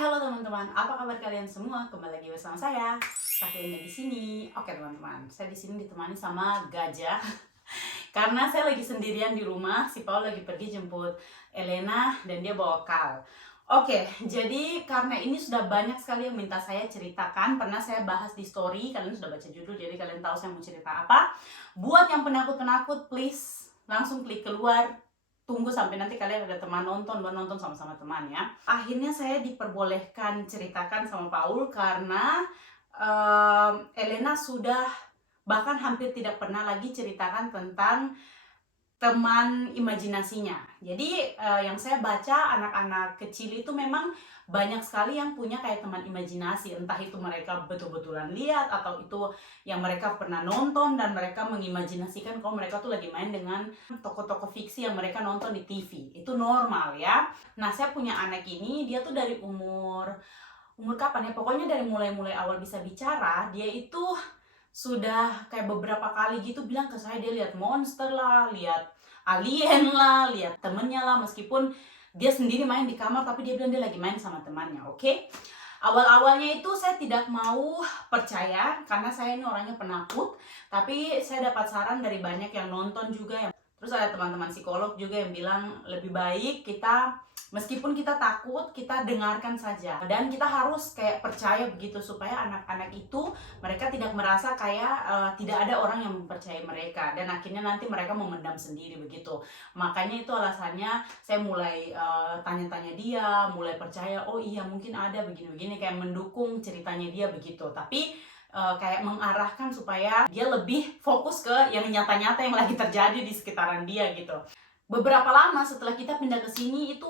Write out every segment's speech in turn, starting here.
Halo teman-teman, apa kabar kalian semua? Kembali lagi bersama saya, Kakek Ina di sini. Oke teman-teman, saya di sini ditemani sama gajah karena saya lagi sendirian di rumah. Si Paul lagi pergi jemput Elena dan dia bawa Kal. Oke, jadi karena ini sudah banyak sekali yang minta saya ceritakan. Pernah saya bahas di story, kalian sudah baca judul, jadi kalian tahu saya mau cerita apa. Buat yang penakut-penakut, please langsung klik keluar. Tunggu sampai nanti kalian ada teman nonton, baru nonton sama-sama teman ya. Akhirnya saya diperbolehkan ceritakan sama Paul karena Elena sudah bahkan hampir tidak pernah lagi ceritakan tentang teman imajinasinya. Jadi yang saya baca, anak-anak kecil itu memang banyak sekali yang punya kayak teman imajinasi. Entah itu mereka betul-betulan lihat atau itu yang mereka pernah nonton dan mereka mengimajinasikan kalau mereka tuh lagi main dengan tokoh-tokoh fiksi yang mereka nonton di TV. Itu normal ya. Nah, saya punya anak ini, dia tuh dari umur kapan ya? Pokoknya dari mulai awal bisa bicara, dia itu sudah kayak beberapa kali gitu bilang ke saya dia lihat monster lah, lihat alien lah, lihat temennya lah, meskipun dia sendiri main di kamar tapi dia bilang dia lagi main sama temannya, oke? Awal-awalnya itu saya tidak mau percaya karena saya ini orangnya penakut, tapi saya dapat saran dari banyak yang nonton juga, terus ada teman-teman psikolog juga yang bilang lebih baik kita, meskipun kita takut, kita dengarkan saja. Dan kita harus kayak percaya begitu supaya anak-anak itu mereka tidak merasa kayak tidak ada orang yang mempercayai mereka. Dan akhirnya nanti mereka memendam sendiri begitu. Makanya itu alasannya saya mulai tanya-tanya dia, mulai percaya, oh iya mungkin ada begini-begini, kayak mendukung ceritanya dia begitu. Tapi kayak mengarahkan supaya dia lebih fokus ke yang nyata-nyata yang lagi terjadi di sekitaran dia gitu. Beberapa lama setelah kita pindah ke sini itu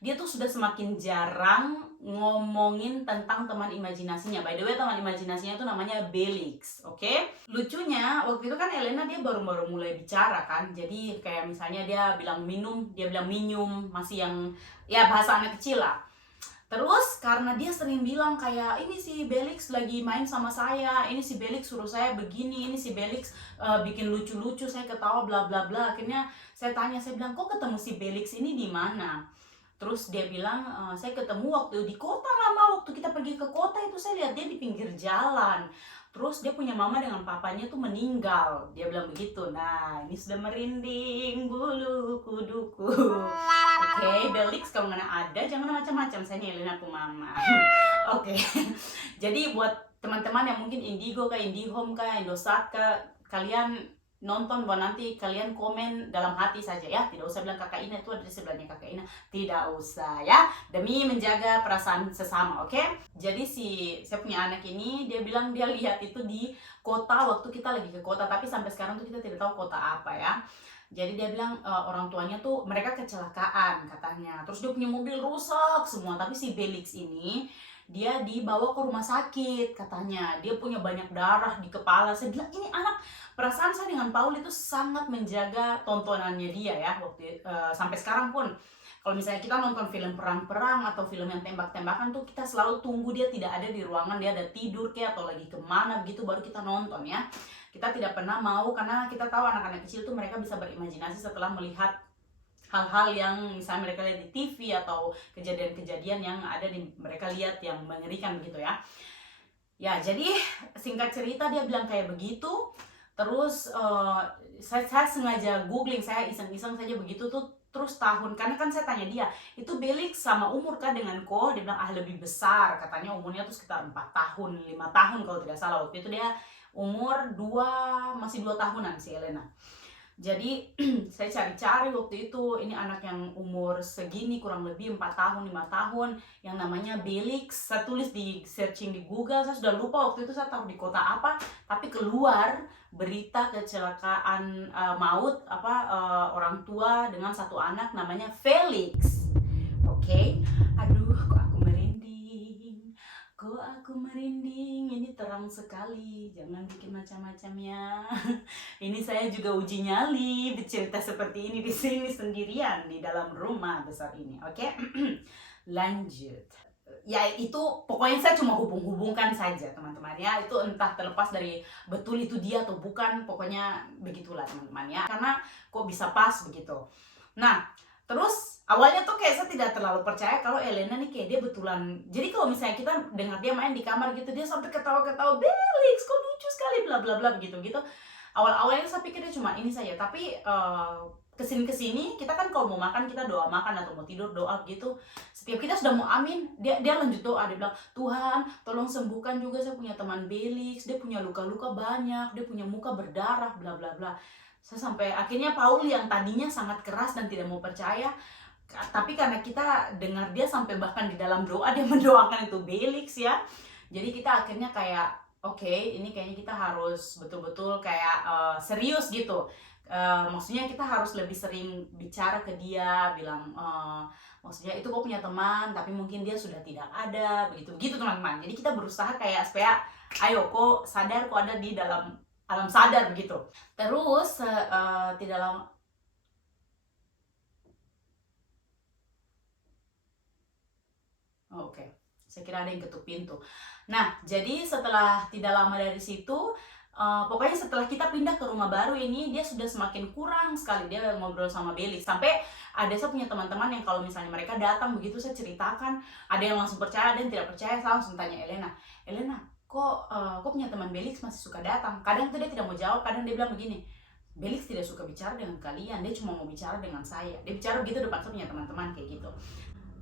dia tuh sudah semakin jarang ngomongin tentang teman imajinasinya. By the way, teman imajinasinya itu namanya Belix, oke? Lucunya waktu itu kan Elena dia baru-baru mulai bicara kan. Jadi kayak misalnya dia bilang minum, dia bilang minum, masih yang ya bahasa anak kecil lah. Terus karena dia sering bilang kayak ini si Belix lagi main sama saya, ini si Belix suruh saya begini, ini si Belix bikin lucu-lucu, saya ketawa bla bla bla. Akhirnya saya tanya, saya bilang kok ketemu si Belix ini di mana? Terus dia bilang saya ketemu waktu di kota mama, waktu kita pergi ke kota itu saya lihat dia di pinggir jalan. Terus dia punya mama dengan papanya tuh meninggal, dia bilang begitu. Nah ini sudah merinding bulu kuduku. Oke, Belix kalau nggak ada jangan macam-macam, saya nih Elena aku mama. Oke, jadi buat teman-teman yang mungkin Indigo kah, Indihome kah, Indosat kah, kalian nonton bahwa nanti kalian komen dalam hati saja ya, tidak usah bilang kakak Ina itu ada di sebelahnya kakak Ina, tidak usah ya, demi menjaga perasaan sesama, oke? Jadi saya punya anak ini, dia bilang dia lihat itu di kota waktu kita lagi ke kota, tapi sampai sekarang tuh kita tidak tahu kota apa ya. Jadi dia bilang orang tuanya tuh mereka kecelakaan katanya, terus dia punya mobil rusak semua, tapi si Belix ini dia dibawa ke rumah sakit katanya, dia punya banyak darah di kepala. Saya bilang ini anak, perasaan saya dengan Paul itu sangat menjaga tontonannya dia ya waktu sampai sekarang pun. Kalau misalnya kita nonton film perang-perang atau film yang tembak-tembakan tuh kita selalu tunggu dia tidak ada di ruangan, dia ada tidur kayak atau lagi kemana begitu baru kita nonton ya. Kita tidak pernah mau karena kita tahu anak-anak kecil tuh mereka bisa berimajinasi setelah melihat hal-hal yang misalnya mereka lihat di TV atau kejadian-kejadian yang ada di mereka lihat yang mengerikan gitu ya. Ya, jadi singkat cerita dia bilang kayak begitu. Terus saya sengaja googling, saya iseng-iseng saja begitu tuh. Terus tahun, karena kan saya tanya dia, itu Belix sama umur kan dengan Ko? Dia bilang lebih besar, katanya umurnya tuh sekitar 4 tahun, 5 tahun kalau tidak salah. Waktu itu dia umur masih 2 tahunan si Elena. Jadi saya cari-cari waktu itu, ini anak yang umur segini kurang lebih 4 tahun, 5 tahun yang namanya Belix. Saya tulis di searching di Google, saya sudah lupa waktu itu saya taruh di kota apa, tapi keluar berita kecelakaan maut orang tua dengan satu anak namanya Felix. Oke. Aduh, kok aku merinding, ini terang sekali, jangan bikin macam-macam ya. Ini saya juga uji nyali bercerita seperti ini di sini sendirian di dalam rumah besar ini, oke? Lanjut. Ya itu pokoknya saya cuma hubung-hubungkan saja teman-teman ya, itu entah terlepas dari betul itu dia atau bukan, pokoknya begitulah teman-teman ya, karena kok bisa pas begitu. Nah, Terus awalnya tuh kayak saya tidak terlalu percaya kalau Elena nih kayak dia betulan. Jadi kalau misalnya kita dengar dia main di kamar gitu, dia sampai ketawa-ketawa, Belix kok lucu sekali, bla bla bla begitu gitu. Awal-awalnya saya pikir dia cuma ini saja, tapi kesini kita kan kalau mau makan kita doa makan atau mau tidur doa gitu. Setiap kita sudah mau amin, dia lanjut doa, dia bilang, Tuhan tolong sembuhkan juga saya punya teman Belix, dia punya luka-luka banyak, dia punya muka berdarah, bla bla bla. Saya sampai akhirnya Paul yang tadinya sangat keras dan tidak mau percaya, tapi karena kita dengar dia sampai bahkan di dalam doa dia mendoakan itu Belix ya. Jadi kita akhirnya kayak oke, ini kayaknya kita harus betul-betul kayak serius gitu. Maksudnya kita harus lebih sering bicara ke dia, bilang maksudnya itu kok punya teman tapi mungkin dia sudah tidak ada, begitu teman-teman. Jadi kita berusaha kayak supaya ayo kok sadar kok ada di dalam alam sadar begitu. Terus tidak lama oke, saya kira ada yang ketuk pintu. Nah, jadi setelah tidak lama dari situ, pokoknya setelah kita pindah ke rumah baru ini, dia sudah semakin kurang sekali dia ngobrol sama Belix. Sampai ada saya punya teman-teman yang kalau misalnya mereka datang begitu saya ceritakan, ada yang langsung percaya, ada yang tidak percaya, saya langsung tanya Elena, kok punya teman Belix masih suka datang? Kadang tuh dia tidak mau jawab, kadang dia bilang begini, Belix tidak suka bicara dengan kalian, dia cuma mau bicara dengan saya. Dia bicara begitu depan saya punya teman-teman kayak gitu.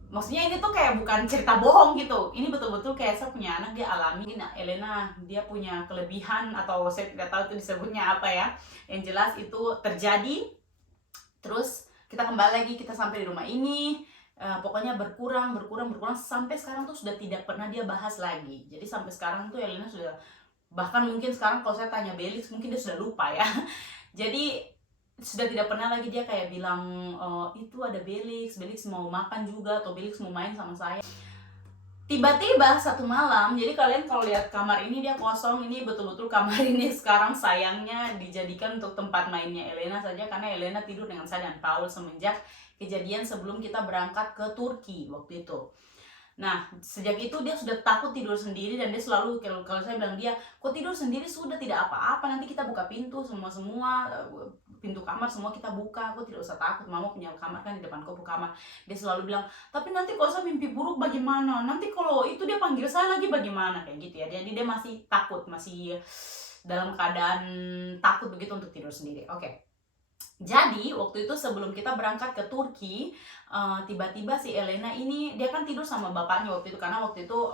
Maksudnya ini tuh kayak bukan cerita bohong gitu, ini betul-betul kayak saya punya anak dia alami. Nah, Elena dia punya kelebihan atau saya tidak tahu itu disebutnya apa ya, yang jelas itu terjadi. Terus kita kembali lagi, kita sampai di rumah ini, pokoknya berkurang sampai sekarang tuh sudah tidak pernah dia bahas lagi. Jadi sampai sekarang tuh Elena sudah, bahkan mungkin sekarang kalau saya tanya Belix mungkin dia sudah lupa ya. Jadi sudah tidak pernah lagi dia kayak bilang itu ada Belix mau makan juga atau Belix mau main sama saya. Tiba-tiba satu malam, jadi kalian kalau lihat kamar ini dia kosong, ini betul-betul kamar ini sekarang sayangnya dijadikan untuk tempat mainnya Elena saja, karena Elena tidur dengan saya dan Paul semenjak kejadian sebelum kita berangkat ke Turki waktu itu. Nah, sejak itu dia sudah takut tidur sendiri dan dia selalu, kalau saya bilang dia, kok tidur sendiri, sudah tidak apa-apa, nanti kita buka pintu semua pintu kamar semua kita buka, kok tidak usah takut, mama punya kamar kan di depan kopu kamar. Dia selalu bilang, tapi nanti kalau saya mimpi buruk bagaimana, nanti kalau itu dia panggil saya lagi bagaimana, kayak gitu ya. Jadi dia masih takut, masih dalam keadaan takut begitu untuk tidur sendiri. Oke. Jadi waktu itu sebelum kita berangkat ke Turki, tiba-tiba si Elena ini dia kan tidur sama bapaknya waktu itu, karena waktu itu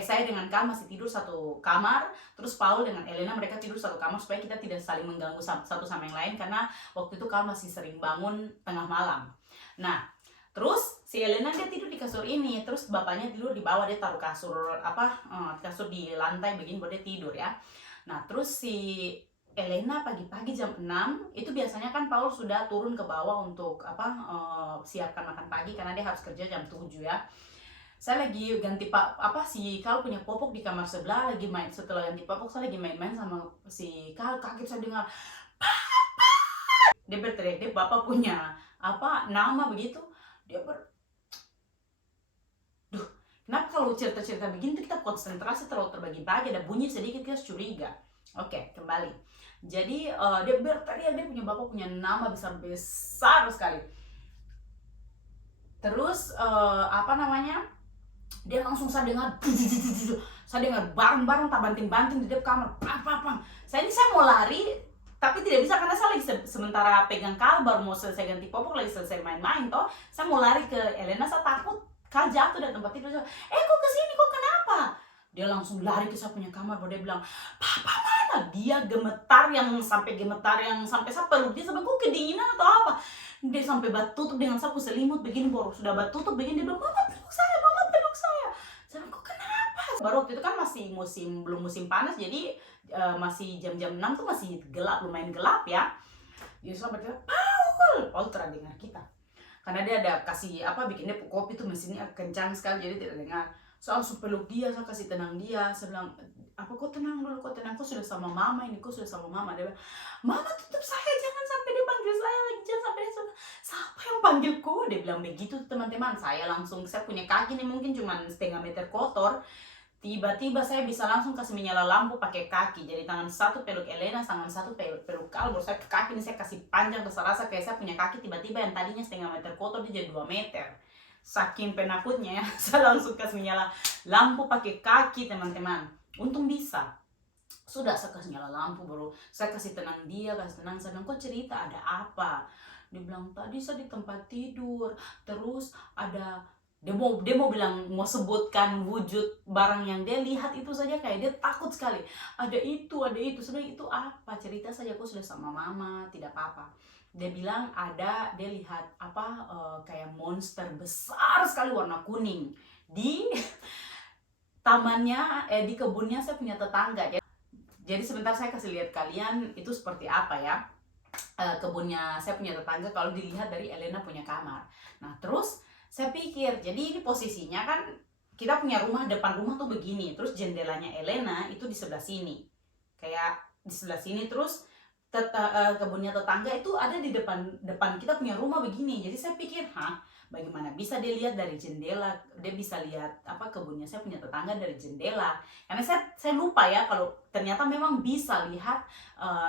saya dengan Kak masih tidur satu kamar, terus Paul dengan Elena mereka tidur satu kamar supaya kita tidak saling mengganggu satu sama yang lain, karena waktu itu Kak masih sering bangun tengah malam. Nah, terus si Elena dia tidur di kasur ini, terus bapaknya tidur di bawah, dia taruh kasur kasur di lantai begini buat dia tidur ya. Nah, terus si Elena pagi-pagi jam 6 itu biasanya kan Paul sudah turun ke bawah untuk siapkan makan pagi karena dia harus kerja jam 7 ya. Saya lagi ganti si Kal punya popok di kamar sebelah, lagi main. Setelah ganti popok saya lagi main-main sama si Kal, kaget saya dengar papa. Dia berteriak, dia bapak punya nama begitu. Dia duh, kenapa kalau cerita-cerita begini kita konsentrasi terlalu terbagi-bagi, ada bunyi sedikit kita curiga. Oke, kembali. Jadi dia berteriak, dia punya bapak punya nama besar sekali. Terus dia langsung saya dengar bareng-bareng tak banting-banting di depan kamar, pang. Saya mau lari tapi tidak bisa karena saya lagi sementara pegang Kal, baru mau selesai ganti popok, lagi selesai main-main toh. Saya mau lari ke Elena, saya takut Kal jatuh dari tempat tidur. Kok kesini, kok kenapa? Dia langsung lari ke saya punya kamar, baru dia bilang, papa mana? Dia gemetar yang sampai saya peluk dia sampai kok kedinginan atau apa. Dia sampai tutup dengan sapu selimut begini, baru sudah tutup begini, dia bilang, mama peluk saya. Saya bilang, kok kenapa? Baru waktu itu kan masih belum musim panas, jadi masih jam-jam 6 tuh masih gelap, lumayan gelap ya. Dia sampai bilang, Paul terdengar kita. Karena dia ada kasih bikin dia kopi tuh mesinnya kencang sekali, jadi tidak dengar. Saya langsung peluk dia, saya kasih tenang dia, saya bilang, kok tenang dulu, kok sudah sama mama ini, kok sudah sama mama. Dia bilang, mama tutup saya, jangan sampai dia panggil saya lagi, jangan sampai dia siapa yang panggil kok? Dia bilang begitu teman-teman. Saya punya kaki nih mungkin cuma setengah meter kotor, Tiba-tiba saya bisa langsung kasih menyala lampu pakai kaki. Jadi tangan satu peluk Elena, tangan satu peluk Kal. Baru saya ke kaki ini saya kasih panjang, rasa-rasa kayak saya punya kaki tiba-tiba yang tadinya setengah meter kotor dia jadi 2 meter. Saking penakutnya ya, saya langsung kasih menyala lampu pakai kaki teman-teman. Untung bisa. Sudah saya kasih nyala lampu, baru saya kasih tenang dia, kasih tenang. Saya bilang, kok cerita ada apa? Dia bilang, tadi saya di tempat tidur, terus ada dia mau bilang, mau sebutkan wujud barang yang dia lihat itu saja kayak dia takut sekali. Ada itu. Sebenarnya itu apa? Cerita saja, aku sudah sama mama, tidak apa-apa. Dia bilang dia lihat kayak monster besar sekali warna kuning di tamannya, di kebunnya saya punya tetangga. Jadi sebentar saya kasih lihat kalian itu seperti apa ya. Kebunnya saya punya tetangga kalau dilihat dari Elena punya kamar. Nah terus saya pikir, jadi ini posisinya kan kita punya rumah, depan rumah tuh begini, terus jendelanya Elena itu di sebelah sini, kayak di sebelah sini, terus kebunnya tetangga itu ada di depan kita punya rumah begini. Jadi saya pikir, bagaimana bisa dia lihat dari jendela, dia bisa lihat kebunnya saya punya tetangga dari jendela. Karena saya lupa ya kalau ternyata memang bisa lihat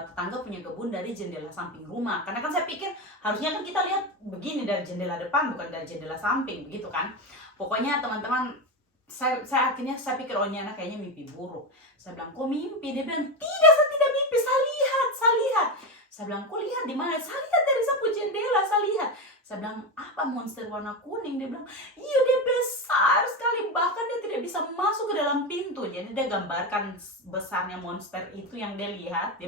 tetangga punya kebun dari jendela samping rumah. Karena kan saya pikir harusnya kan kita lihat begini dari jendela depan, bukan dari jendela samping, begitu kan. Pokoknya teman-teman, saya akhirnya saya pikir, oh ini anak kayaknya mimpi buruk. Saya bilang, kok mimpi? Dia bilang, tidak, saya tidak mimpi, saya lihat. Saya bilang, kok lihat di mana? Saya lihat dari sapu jendela, saya lihat. Saya bilang, apa monster warna kuning? Dia bilang, iya dia besar sekali, bahkan dia tidak bisa masuk ke dalam pintu. Jadi dia gambarkan besarnya monster itu yang dia lihat.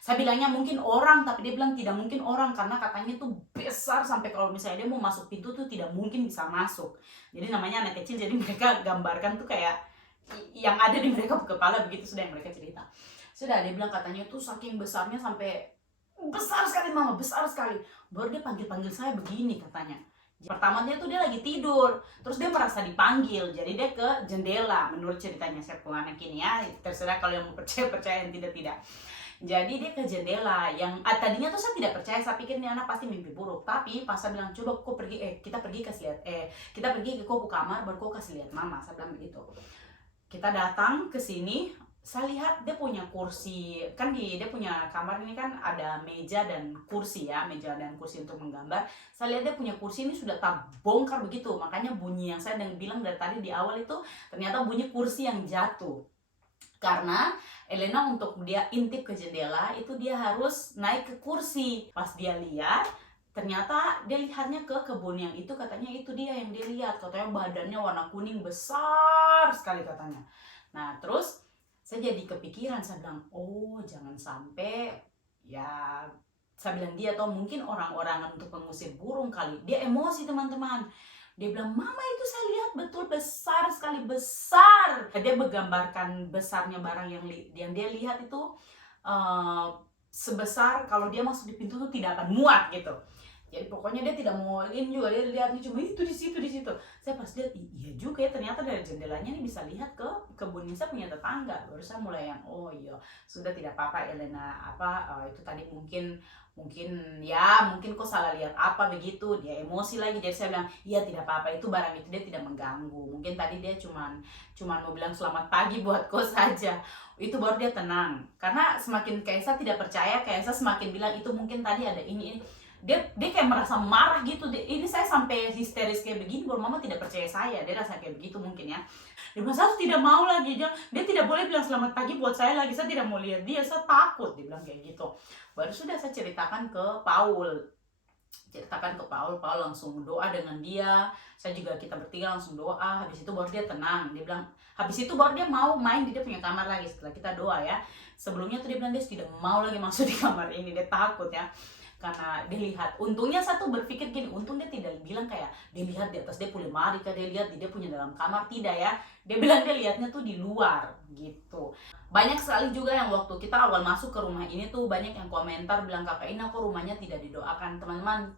Saya bilangnya mungkin orang, tapi dia bilang tidak mungkin orang, karena katanya itu besar sampai kalau misalnya dia mau masuk pintu tuh tidak mungkin bisa masuk. Jadi namanya anak kecil, jadi mereka gambarkan tuh kayak yang ada di mereka kepala, begitu sudah yang mereka cerita. Sudah, dia bilang katanya tuh saking besarnya sampai besar sekali mama, besar sekali. Baru dia panggil saya begini katanya. Pertama dia lagi tidur, terus dia merasa dipanggil, jadi dia ke jendela. Menurut ceritanya saya anak ini ya, terserah kalau yang mau percaya yang tidak. Jadi dia ke jendela, yang tadinya tuh saya tidak percaya, saya pikir ini anak pasti mimpi buruk. Tapi pas saya bilang, coba kau pergi, kita pergi ke kau kamar, baru kau kasih lihat mama. Saya bilang begitu. Kita datang ke sini, saya lihat dia punya kursi, kan dia punya kamar ini kan ada meja dan kursi ya, meja dan kursi untuk menggambar. Saya lihat dia punya kursi ini sudah terbongkar begitu, makanya bunyi yang saya bilang dari tadi di awal itu ternyata bunyi kursi yang jatuh. Karena Elena untuk dia intip ke jendela itu dia harus naik ke kursi. Pas dia lihat, ternyata dia lihatnya ke kebun yang itu, katanya itu dia yang dia lihat, katanya badannya warna kuning besar sekali katanya. Nah terus saya jadi kepikiran, saya bilang, oh jangan sampai ya, saya bilang dia atau mungkin orang-orang untuk mengusir burung kali. Dia emosi teman-teman. Dia bilang, mama itu saya lihat betul besar sekali, besar. Dia menggambarkan besarnya barang yang dia lihat itu sebesar kalau dia masuk di pintu itu tidak akan muat gitu. Jadi pokoknya dia tidak mau juga, dia lihatnya cuma itu di situ. Saya pas lihat, iya juga ya, ternyata dari jendelanya ini bisa lihat ke kebunnya saya punya tetangga. Baru saya mulai yang, oh iya, sudah tidak apa-apa Elena, itu tadi mungkin kok salah lihat apa begitu, dia emosi lagi. Jadi saya bilang, iya tidak apa-apa, itu barang itu dia tidak mengganggu. Mungkin tadi dia cuman mau bilang selamat pagi buat kau saja. Itu baru dia tenang. Karena semakin Kaisa tidak percaya, Kaisa semakin bilang itu mungkin tadi ada ini. Dia kayak merasa marah gitu. Ini saya sampai histeris kayak begini, baru mama tidak percaya saya. Dia rasa kayak begitu mungkin ya. Dia bilang, saya tidak mau lagi. Dia tidak boleh bilang selamat pagi buat saya lagi. Saya tidak mau lihat dia, saya takut. Dia bilang kayak gitu. Baru sudah saya ceritakan ke Paul. Paul langsung doa dengan dia. Saya juga, kita bertiga langsung doa. Habis itu baru dia tenang. Dia bilang, habis itu baru dia mau main di dia punya kamar lagi setelah kita doa ya. Sebelumnya tuh dia bilang dia tidak mau lagi masuk di kamar ini. Dia takut ya. Karena dia lihat, untungnya satu berpikir gini, untung dia tidak bilang kayak dia lihat di atas dia punya lemari, dia lihat di dia punya dalam kamar, tidak ya. Dia bilang dia lihatnya tuh di luar gitu. Banyak sekali juga yang waktu kita awal masuk ke rumah ini tuh banyak yang komentar bilang, Kakak Ina kok rumahnya tidak didoakan. Teman-teman,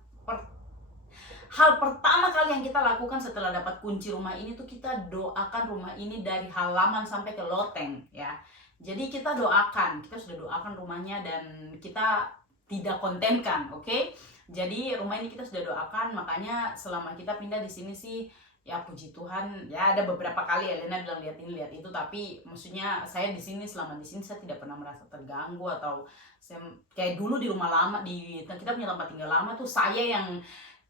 hal pertama kali yang kita lakukan setelah dapat kunci rumah ini tuh kita doakan rumah ini dari halaman sampai ke loteng ya. Jadi kita doakan, kita sudah doakan rumahnya dan kita tidak kontenkan, oke? Jadi rumah ini kita sudah doakan, makanya selama kita pindah di sini sih ya puji Tuhan, ya ada beberapa kali Elena bilang lihat ini lihat itu, tapi maksudnya saya di sini, selama di sini saya tidak pernah merasa terganggu, atau saya, kayak dulu di rumah lama, kita punya tempat tinggal lama tuh, saya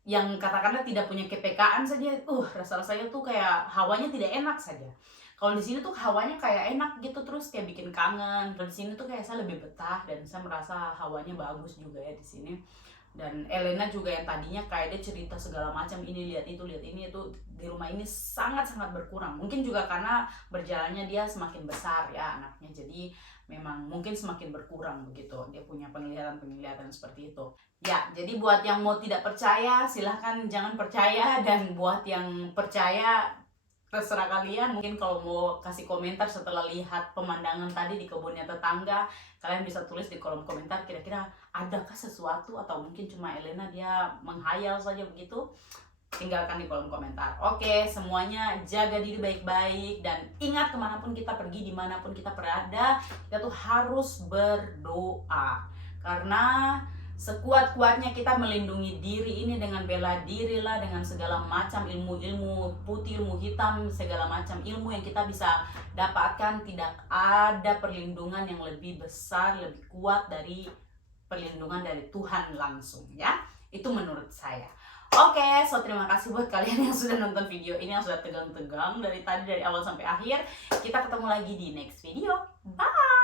yang katakanlah tidak punya kepekaan saja, rasa-rasanya tuh kayak hawanya tidak enak saja. Kalau di sini tuh hawanya kayak enak gitu, terus kayak bikin kangen. Kalau di sini tuh kayak saya lebih betah, dan saya merasa hawanya bagus juga ya di sini. Dan Elena juga yang tadinya kayak dia cerita segala macam, ini lihat ini itu, di rumah ini sangat-sangat berkurang. Mungkin juga karena berjalannya dia semakin besar ya anaknya, jadi memang mungkin semakin berkurang begitu, dia punya penglihatan seperti itu ya. Jadi buat yang mau tidak percaya silahkan jangan percaya, dan buat yang percaya terserah kalian. Mungkin kalau mau kasih komentar setelah lihat pemandangan tadi di kebunnya tetangga, kalian bisa tulis di kolom komentar kira-kira adakah sesuatu, atau mungkin cuma Elena dia menghayal saja begitu. Tinggalkan di kolom komentar. Oke, semuanya jaga diri baik-baik, dan ingat kemanapun kita pergi, dimanapun kita berada, kita tuh harus berdoa. Karena sekuat-kuatnya kita melindungi diri ini dengan bela diri lah, dengan segala macam ilmu-ilmu putih, ilmu hitam, segala macam ilmu yang kita bisa dapatkan, tidak ada perlindungan yang lebih besar, lebih kuat dari perlindungan dari Tuhan langsung ya. Itu menurut saya. Oke, so terima kasih buat kalian yang sudah nonton video ini, yang sudah tegang-tegang dari tadi, dari awal sampai akhir. Kita ketemu lagi di next video. Bye!